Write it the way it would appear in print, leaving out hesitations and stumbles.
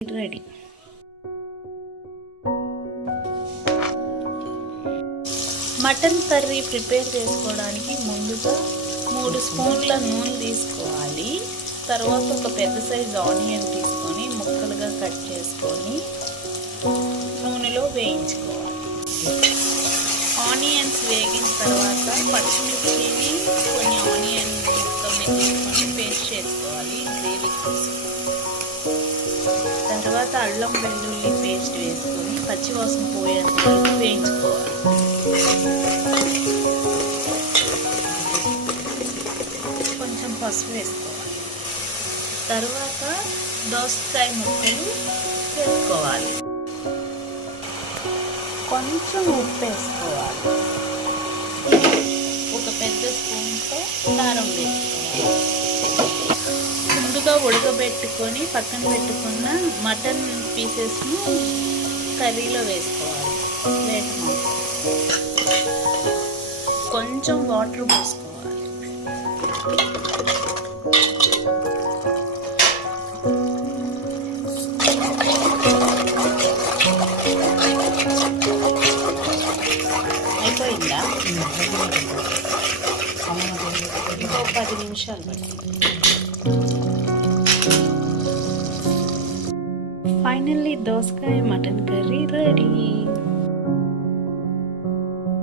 Ready. Mutton curry prepare చేసుకోవడానికి ముందుగా 3 స్పూన్ల నూనె తీసుకోవాలి. తర్వాత ఒక పెద్ద సైజు ఆనియన్ తీసుకొని ముక్కలుగా కట్ చేసుకొని నూనెలో వేయించుకోవాలి. ఆనియన్స్ వేగిన తర్వాత పచ్చిమిర్చిని కొన్ని ఆనియన్ ముక్కల్ని తీసుకొని పేస్ట్ చేసుకోవాలి గ్రేవీ కోసం. తర్వాత అల్లం వెల్లుల్లి పేస్ట్ వేసుకొని పచ్చివాసన పోయేంత వరకు వేయించుకోవాలి. కొంచెం పసుపు వేసుకోవాలి. తర్వాత దోసకాయ ముక్కలు వేసుకోవాలి. కొంచెం ఉప్పు వేసుకోవాలి. ఒక పెద్ద స్పూన్తో కారం వేసుకోవాలి. ముందుగా ఉడకబెట్టుకొని పక్కన పెట్టుకున్న మటన్ పీసెస్ను కర్రీలో వేసుకోవాలి. కొంచెం వాటర్ పోసుకోవాలి. అయిపోయిందా? ఇంకో 10 నిమిషాలు పడుతుంది. ఫైనల్లీ దోసకాయ మటన్ కర్రీ